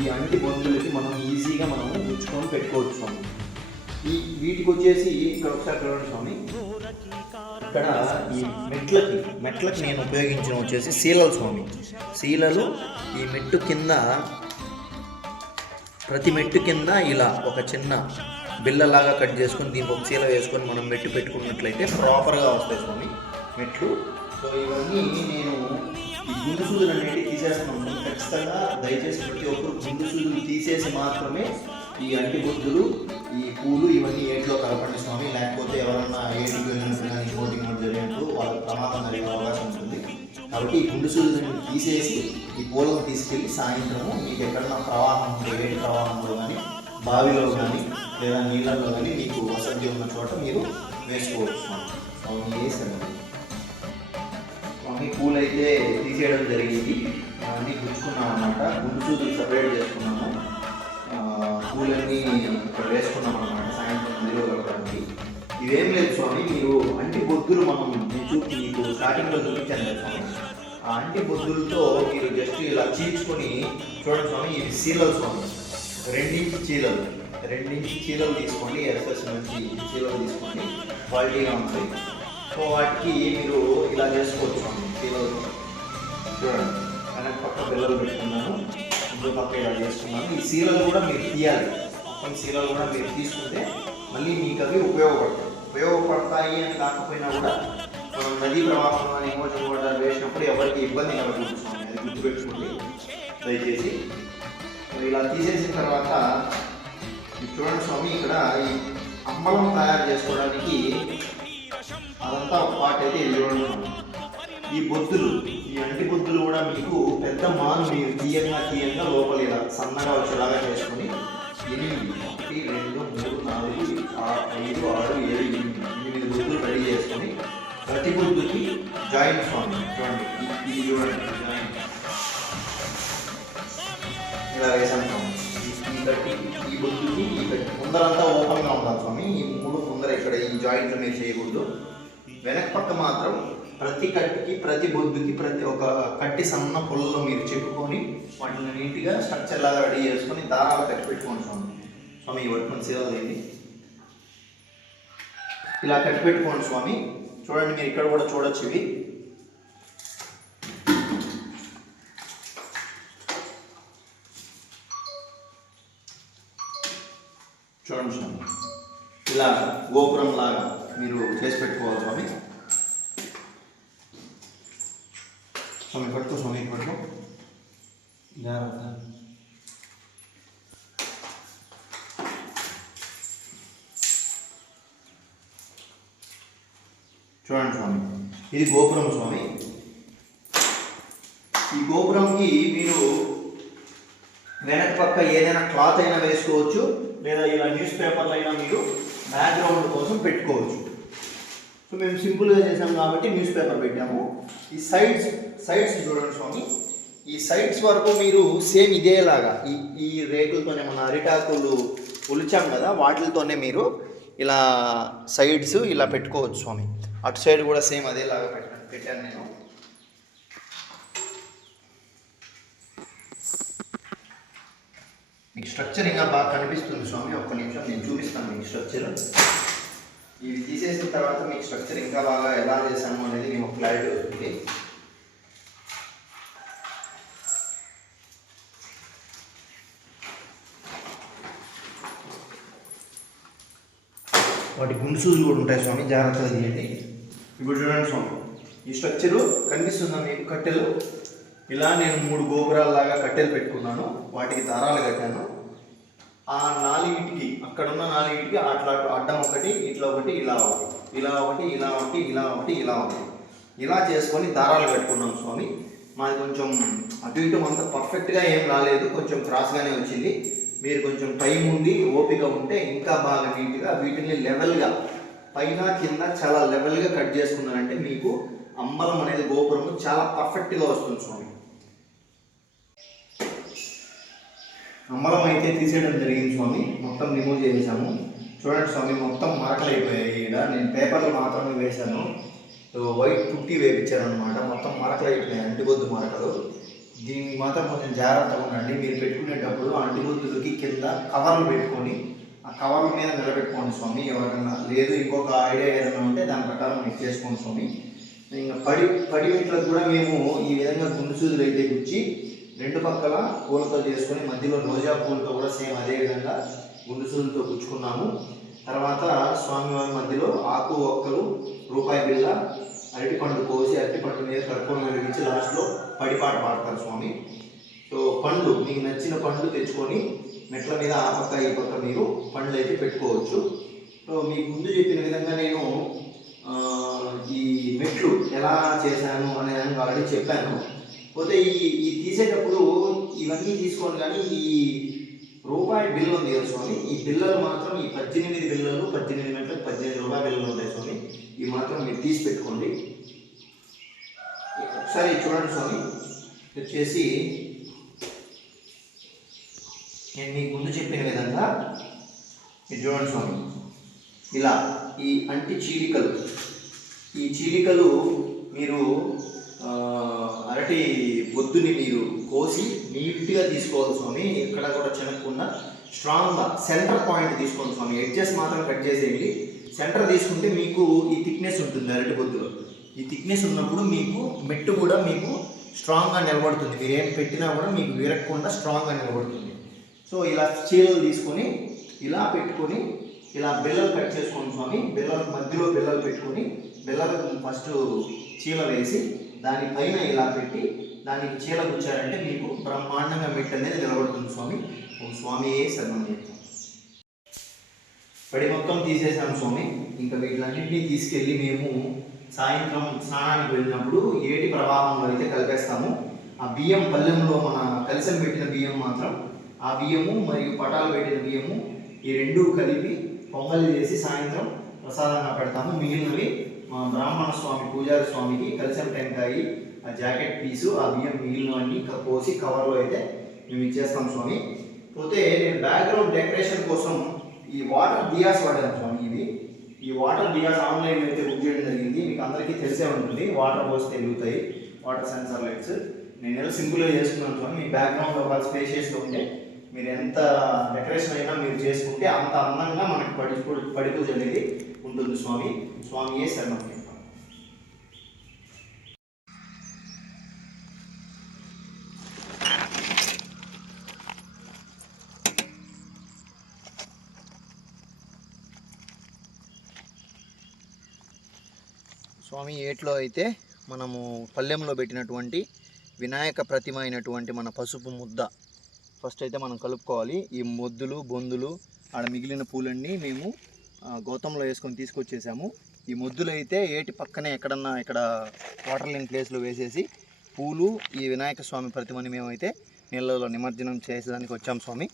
ఈ అంటి బొందులకి మనం ఈజీగా మనము గుచ్చుకొని పెట్టుకోవచ్చు స్వామి. వీటికి వచ్చేసి ఇక్కడ ఒకసారి చూడండి స్వామి, ఇక్కడ ఈ మెట్లకి నేను ఉపయోగించిన వచ్చేసి శీలలు స్వామి. శీలలు ఈ మెట్టు కింద, ప్రతి మెట్టు కింద ఇలా ఒక చిన్న బిల్లలాగా కట్ చేసుకొని దీనికి ఒక శీల వేసుకొని మనం మెట్టు పెట్టుకున్నట్లయితే ప్రాపర్గా వస్తాయి స్వామి మెట్లు. సో ఇవన్నీ నేను ఈ గుండు సూదులు అనేవి తీసేస్తున్నాను. ఖచ్చితంగా దయచేసి ప్రతి ఒక్కరు గుండు సూదులు తీసేసి మాత్రమే ఈ అంటి బొద్దులు, ఈ పూలు ఇవన్నీ ఏట్లో కలపండి స్వామి. లేకపోతే ఎవరన్నా ఏటికి వెళ్ళినప్పుడు కానీ ఇంకోటికి మధ్య జరిగినప్పుడు వాళ్ళకి ప్రమాదం జరిగే అవకాశం ఉంటుంది. కాబట్టి ఈ గుండు సూదులను తీసేసి ఈ పూలను తీసుకెళ్ళి సాయంత్రము మీకు ఎక్కడన్నా ప్రవాహం ఉంటే, ఏటి ప్రవాహంలో కానీ, బావిలో కానీ లేదా నీళ్ళల్లో కానీ మీకు వసతి ఉన్న చోట మీరు వేసుకోవచ్చు స్వామి. స్వామి వేసాను స్వామి. పూలు అయితే తీసేయడం జరిగింది, అన్నీ గుచ్చుకున్నాం అన్నమాట. గుండు సూదులు సపరేట్ చేసుకున్నాము, పూలన్నీ ఇక్కడ వేసుకున్నాం అన్నమాట సాయంత్రం నదిలో కలపడానికి. ఇవేం లేదు స్వామి, మీరు అంటి బొద్దులు మనం మీకు స్టార్టింగ్లో చూపించాను కదా స్వామి. ఆ అంటి బొద్దులతో మీరు జస్ట్ ఇలా చీల్చుకొని చూడండి స్వామి. ఇది శీలలు స్వామి, 2 ఇంచు చీలలు, 2 ఇంచు చీలలు తీసుకోండి. ఎస్ఎస్ మంచి చీలలు తీసుకోండి, క్వాలిటీగా ఉంటాయి. సో వాటికి మీరు ఇలా చేసుకోవచ్చు స్వామి. చీలలు చూడండి, వెనక పక్క పిల్లలు పెట్టుకున్నాను, ఇంకో పక్క ఇలా చేసుకున్నాను. ఈ శీలలు కూడా మీరు తీయాలి. మొత్తం శీలలు కూడా మీరు తీసుకుంటే మళ్ళీ మీకు అవి ఉపయోగపడతాయి అని కాకపోయినా కూడా మనం నదీ ప్రవాహం అని కూడా వేసినప్పుడు ఎవరికి ఇబ్బంది కలగదు స్వామి. అది గుర్తుపెట్టుకోండి దయచేసి. ఇలా తీసేసిన తర్వాత చూడండి స్వామి, ఇక్కడ ఈ అంబలం తయారు చేసుకోవడానికి అదంతా ఒక పాట అయితే చూడండి స్వామి. ఈ బొద్దులు, ఈ అంటి బొద్దులు కూడా మీకు పెద్ద మాను మీరు తీయంగా లోపల ఇలా సన్నగా వచ్చేలాగా చేసుకొని 8, 1, 2, 3, 4, 5, 6, 7, 8 బొద్దులు రెడీ చేసుకొని ప్రతి బొద్దుకి జాయింట్ స్వామి చూడండి, ఇది చూడండి జాయింట్ ఇలా వేసాను స్వామి. ఈ కట్టి ఈ బొద్దుకి ఈ కట్టి ముందరంతా ఓపెన్గా ఉండాలి స్వామి. ఈ 3 ముందర ఇక్కడ ఈ జాయింట్లు మీరు చేయకూడదు. వెనక పక్క మాత్రం ప్రతి కట్టికి ప్రతి బొద్దుకి ప్రతి ఒక కట్టి సన్న పుల్లలో మీరు చెప్పుకొని వాటిని నీట్గా స్ట్రక్చర్ లాగా రెడీ చేసుకొని దారాలు కట్టి పెట్టుకోండి స్వామి. స్వామి ఈ పట్టుకొని సేవలు లేని ఇలా కట్టి పెట్టుకోండి స్వామి. చూడండి మీరు ఇక్కడ కూడా చూడొచ్చు ఇవి. చూడండి స్వామి ఇలా గోపురం లాగా మీరు చేసి పెట్టుకోవాలి స్వామి. స్వామి పట్టుకో స్వామి పట్టుకో జాగ్రత్త. చూడండి స్వామి ఇది గోపురం స్వామి. ఈ గోపురంకి మీరు వెనక పక్క ఏదైనా క్లాత్ అయినా వేసుకోవచ్చు, లేదా ఇలా న్యూస్ పేపర్లు అయినా మీరు బ్యాక్గ్రౌండ్ కోసం పెట్టుకోవచ్చు. సో మేము సింపుల్గా చేసాం కాబట్టి న్యూస్ పేపర్ పెట్టాము. ఈ సైడ్స్ చూడండి స్వామి. ఈ సైడ్స్ వరకు మీరు సేమ్ ఇదేలాగా ఈ రేకులతోనే మన అరిటాకులు ఉలిచాం కదా వాటితోనే మీరు ఇలా సైడ్స్ ఇలా పెట్టుకోవచ్చు స్వామి. అటు సైడ్ కూడా సేమ్ అదేలాగా పెట్టాను నేను. మీకు స్ట్రక్చర్ ఇంకా బాగా కనిపిస్తుంది స్వామి. ఒక్క నిమిషం నేను చూపిస్తాను మీకు స్ట్రక్చర్. ఇవి తీసేసిన తర్వాత మీకు స్ట్రక్చర్ ఇంకా బాగా ఎలా చేశాము అనేది మీకు క్లారిటీ వస్తుంది. వాటి గుండుసూలు కూడా ఉంటాయి స్వామి, జాగ్రత్తగా తీయండి. ఇప్పుడు చూడండి స్వామి ఈ స్ట్రక్చరు కనిపిస్తుందా మీకు? కట్టెలు ఇలా నేను 3 గోపురాలలాగా కట్టెలు పెట్టుకున్నాను, వాటికి దారాలు కట్టాను. ఆ 4కి అక్కడున్న 4కి అట్లా అడ్డం ఒకటి, ఇట్లా ఒకటి, ఇలా ఒకటి, ఇలా ఒకటి, ఇలా ఒకటి, ఇలా ఒకటి, ఇలా ఒకటి, ఇలా చేసుకొని దారాలు కట్టుకున్నాం స్వామి. మాది కొంచెం అటు ఇటు అంత పర్ఫెక్ట్గా ఏం రాలేదు, కొంచెం క్రాస్గానే వచ్చింది. మీరు కొంచెం టైం ఉండి ఓపిక ఉంటే ఇంకా బాగా నీట్గా వీటిని లెవెల్గా పైన కింద చాలా లెవెల్గా కట్ చేసుకున్నారంటే మీకు అంబలం అనేది గోపురము చాలా పర్ఫెక్ట్గా వస్తుంది స్వామి. అంబలం అయితే తీసేయడం జరిగింది స్వామి, మొత్తం రిమూవ్ చేసాము. చూడండి స్వామి మొత్తం మరకలు అయిపోయాయి. ఇక్కడ నేను పేపర్లు మాత్రమే వేశాను, వైట్ పుట్టి వేపించాను అనమాట. మొత్తం మరకలు అయిపోయాయి, అంటిబొద్దు మరకలు. దీనికి మాత్రం కొంచెం జాగ్రత్తగా ఉండండి. మీరు పెట్టుకునేటప్పుడు అంటిబొద్దులకి కింద కవర్లు పెట్టుకొని ఆ కవర్ల మీద నిలబెట్టుకోండి స్వామి. ఎవరైనా లేదు ఇంకొక ఐడియా ఏదైనా ఉంటే దాని ప్రకారం మీకు చేసుకోండి స్వామి. ఇంకా పడి మెట్లకు కూడా మేము ఈ విధంగా గుండు సూదులు అయితే గుచ్చి 2 పక్కల పూలతో చేసుకొని మధ్యలో రోజా పూలతో కూడా సేమ్ అదే విధంగా గుండు సూదులతో గుచ్చుకున్నాము. తర్వాత స్వామివారి మధ్యలో ఆకు ఒక్కలు, రూపాయి బిళ్ళ, అరటిపండు కోసి అరటిపండు మీద కర్పూరం వెలిగించి లాస్ట్లో పడిపాట పాడతారు స్వామి. సో పండ్లు మీకు నచ్చిన పండ్లు తెచ్చుకొని మెట్ల మీద ఆ పక్క ఈ పక్క మీరు పండ్లు అయితే పెట్టుకోవచ్చు. సో మీకు ముందు చెప్పిన విధంగా నేను ఈ మెట్లు ఎలా చేశాను అనే దానికి ఆల్రెడీ చెప్పాను. పోతే ఈ తీసేటప్పుడు ఇవన్నీ తీసుకోండి, కానీ ఈ రూపాయి బిల్లు ఉంది కదా స్వామి, ఈ బిల్లలు మాత్రం ఈ 18 బిల్లలు 18 మెట్లకు 18 రూపాయల బిల్లలు ఉంటాయి స్వామి. ఇవి మాత్రం మీరు తీసి పెట్టుకోండి. ఒకసారి చూడండి స్వామి. వచ్చేసి నేను మీకు ముందు చెప్పిన విధంగా ఇది చూడండి స్వామి. ఇలా ఈ అంటి చీలికలు, ఈ చీలికలు మీరు అరటి బొద్దుని మీరు కోసి నీట్గా తీసుకోవాలి స్వామి. ఎక్కడ కూడా చెనక్కుండా స్ట్రాంగ్గా సెంటర్ పాయింట్ తీసుకోండి స్వామి. ఎడ్జెస్ మాత్రం కట్ చేసేయండి. సెంటర్ తీసుకుంటే మీకు ఈ థిక్నెస్ ఉంటుంది అరటి బొద్దులో. ఈ థిక్నెస్ ఉన్నప్పుడు మీకు మెట్టు కూడా మీకు స్ట్రాంగ్గా నిలబడుతుంది. మీరు ఏం పెట్టినా కూడా మీకు విరగకుండా స్ట్రాంగ్గా నిలబడుతుంది. సో ఇలా చీలలు తీసుకొని ఇలా పెట్టుకొని ఇలా బిళ్ళలు కట్ చేసుకోండి స్వామి. బిళ్ళల మధ్యలో బిళ్ళలు పెట్టుకొని బిళ్ళలకు ఫస్ట్ చీల వేసి దానిపైన ఇలా పెట్టి దానికి చీల గుచ్చారంటే మీకు బ్రహ్మాండంగా మెట్టు అనేది నిలబడుతుంది స్వామి. ఓ స్వామియే శరణం చెప్తాం. పడి మొత్తం తీసేసాం స్వామి. ఇంకా వీటిలన్నింటినీ తీసుకెళ్ళి మేము సాయంత్రం స్నానానికి వెళ్ళినప్పుడు ఏటి ప్రవాహంలో అయితే కలిపేస్తాము. ఆ బియ్యం పల్లెంలో మన కలిసం పెట్టిన బియ్యం మాత్రం, ఆ బియ్యము మరియు పటాలు పెట్టిన బియ్యము ఈ 2 కలిపి పొంగలి చేసి సాయంత్రం ప్రసాదంగా పెడతాము. మిగిలినవి మా బ్రాహ్మణ స్వామి పూజారి స్వామికి కలిసం టెంకాయి, ఆ జాకెట్ పీసు, ఆ బియ్యం మిగిలినవన్నీ పోసి కవర్లో అయితే మేము ఇచ్చేస్తాం స్వామి. పోతే నేను బ్యాక్గ్రౌండ్ డెకరేషన్ కోసం ఈ వాటర్ దియాస్ వాడాను స్వామి. ఈ వాటర్ దియాస్ ఆన్లైన్లో అయితే బుక్ చేయడం జరిగింది. మీకు అందరికీ తెలిసే ఉంటుంది, వాటర్ పోస్తే వెలుగుతాయి వాటర్ సెన్సార్ లైట్స్. నేను ఎలా సింపుల్గా చేసుకున్నాను స్వామి. మీ బ్యాక్గ్రౌండ్ ఒక స్పేషియస్గా ఉంటే మీరు ఎంత డెకరేషన్ అయినా మీరు చేసుకుంటే అంత అందంగా మనకి పడి పూజ అనేది ఉంటుంది స్వామి. స్వామియే శరణం. స్వామి ఏట్లో అయితే మనము పళ్ళెంలో పెట్టినటువంటి వినాయక ప్రతిమ అయినటువంటి మన పసుపు ముద్ద ఫస్ట్ అయితే మనం కలుపుకోవాలి. ఈ మొద్దులు బొందులు ఆడ మిగిలిన పూలన్నీ మేము గౌతంలో వేసుకొని తీసుకొచ్చేసాము. ఈ మొద్దులు అయితే ఏటి పక్కనే ఎక్కడన్నా ఇక్కడ వాటర్ లేని ప్లేస్లో వేసేసి పూలు ఈ వినాయక స్వామి ప్రతిమని మేమైతే నీళ్ళలో నిమజ్జనం చేసేదానికి వచ్చాం స్వామి.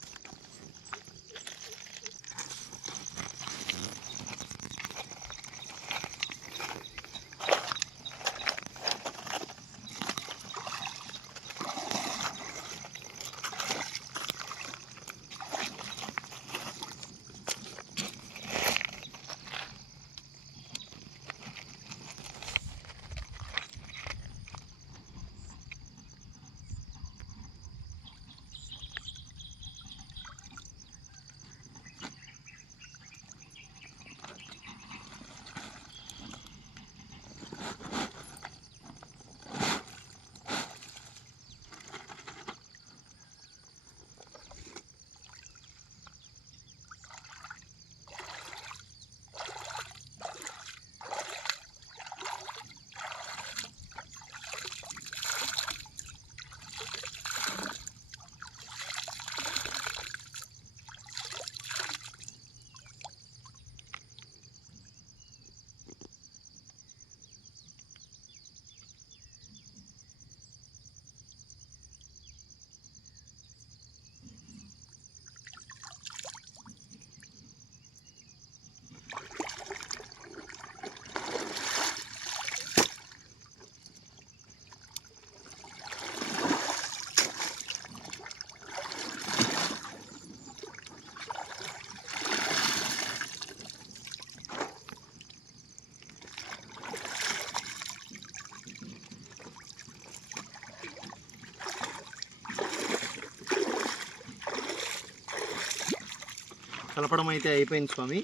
కలపడం అయితే అయిపోయింది స్వామి.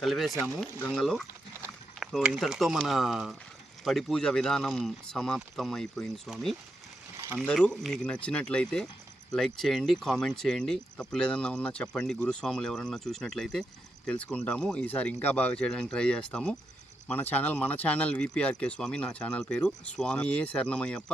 కలిపేసాము గంగలో. సో ఇంతటితో మన పడి పూజ విధానం సమాప్తం అయిపోయింది స్వామి. అందరూ మీకు నచ్చినట్లయితే లైక్ చేయండి, కామెంట్ చేయండి. తప్పులు ఏదన్నా ఉన్నా చెప్పండి. గురుస్వాములు ఎవరన్నా చూసినట్లయితే తెలుసుకుంటాము. ఈసారి ఇంకా బాగా చేయడానికి ట్రై చేస్తాము. మన ఛానల్ VPRK స్వామి, నా ఛానల్ పేరు. స్వామియే శరణమయ్యప్ప.